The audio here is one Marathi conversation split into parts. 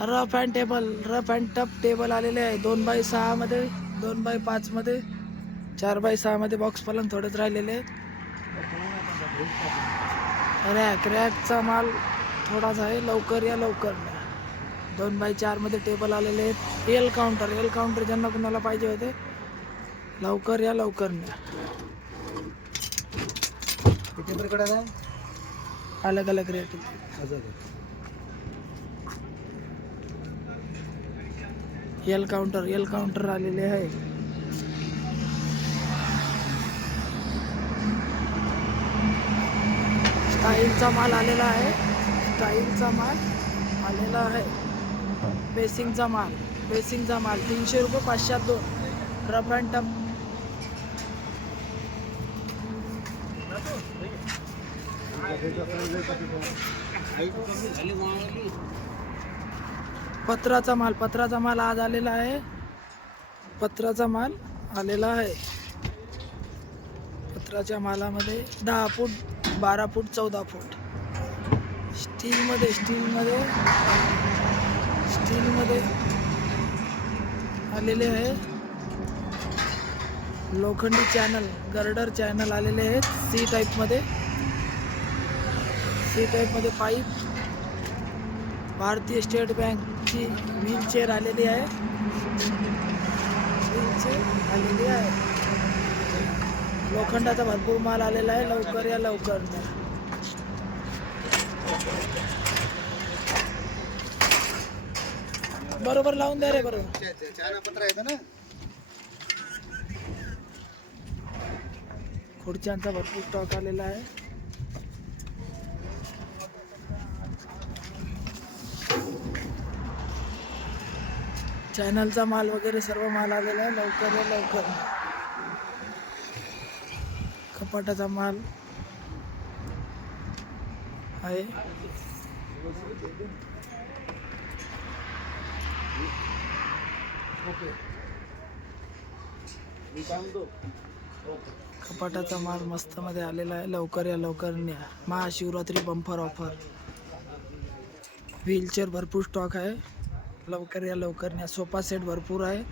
Rough and table rough and tough table आलेले आहे. दोन बाय सहा मध्ये दोन बाय पाच मध्ये चार बाय सहा मध्ये बॉक्स पलंग थोडेच राहिलेले आहेत. रॅक रॅकचा माल थोडाच आहे. लवकर या लवकर. दोन बाय चारमध्ये टेबल आलेले आहेत. एल काउंटर एल काउंटर ज्यांना कुणाला पाहिजे होते लवकर या लवकर न्या. अलग अलग rate L counter L counter आलेले आहे स्टाईलचा माल आलेला आहे स्टाईलचा माल आलेला आहे बेसिंगचा माल बेसिंगचा माल तीनशे रुपये पाचशे दोन रफ अँड टफ पत्राचा माल पत्राचा माल आज आलेला आहे. पत्राचा माल आलेला आहे. पत्राच्या मालामध्ये दहा फूट बारा फूट चौदा फूट. स्टीलमध्ये स्टीलमध्ये स्टीलमध्ये आलेले आहे. लोखंडी चॅनल गर्डर चॅनल आलेले आहेत. सी टाईपमध्ये सी टाईपमध्ये पाईप भारतीय स्टेट बँकची व्हीलचेअर आलेली आहे. व्हीलचेअर आलेली आहे. लोखंडाचा भरपूर माल आलेला आहे. लवकर या लवकर. बरोबर लावून द्या रे बरोबर पत्र येतं ना? खुर्च्यांचा भरपूर स्टॉक आलेला आहे. चॅनलचा माल वगैरे सर्व माल आलेला आहे. लवकर या लवकर कपाटाचा माल आहे. कपाटाचा माल मस्त मध्ये आलेला आहे. लवकर या लवकर न्या. महाशिवरात्री बंपर ऑफर व्हीलचेअर भरपूर स्टॉक आहे. लवकर या लवकर न्या. सोफा सेट भरपूर आहे.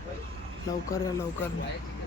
लवकर या लवकर न्या.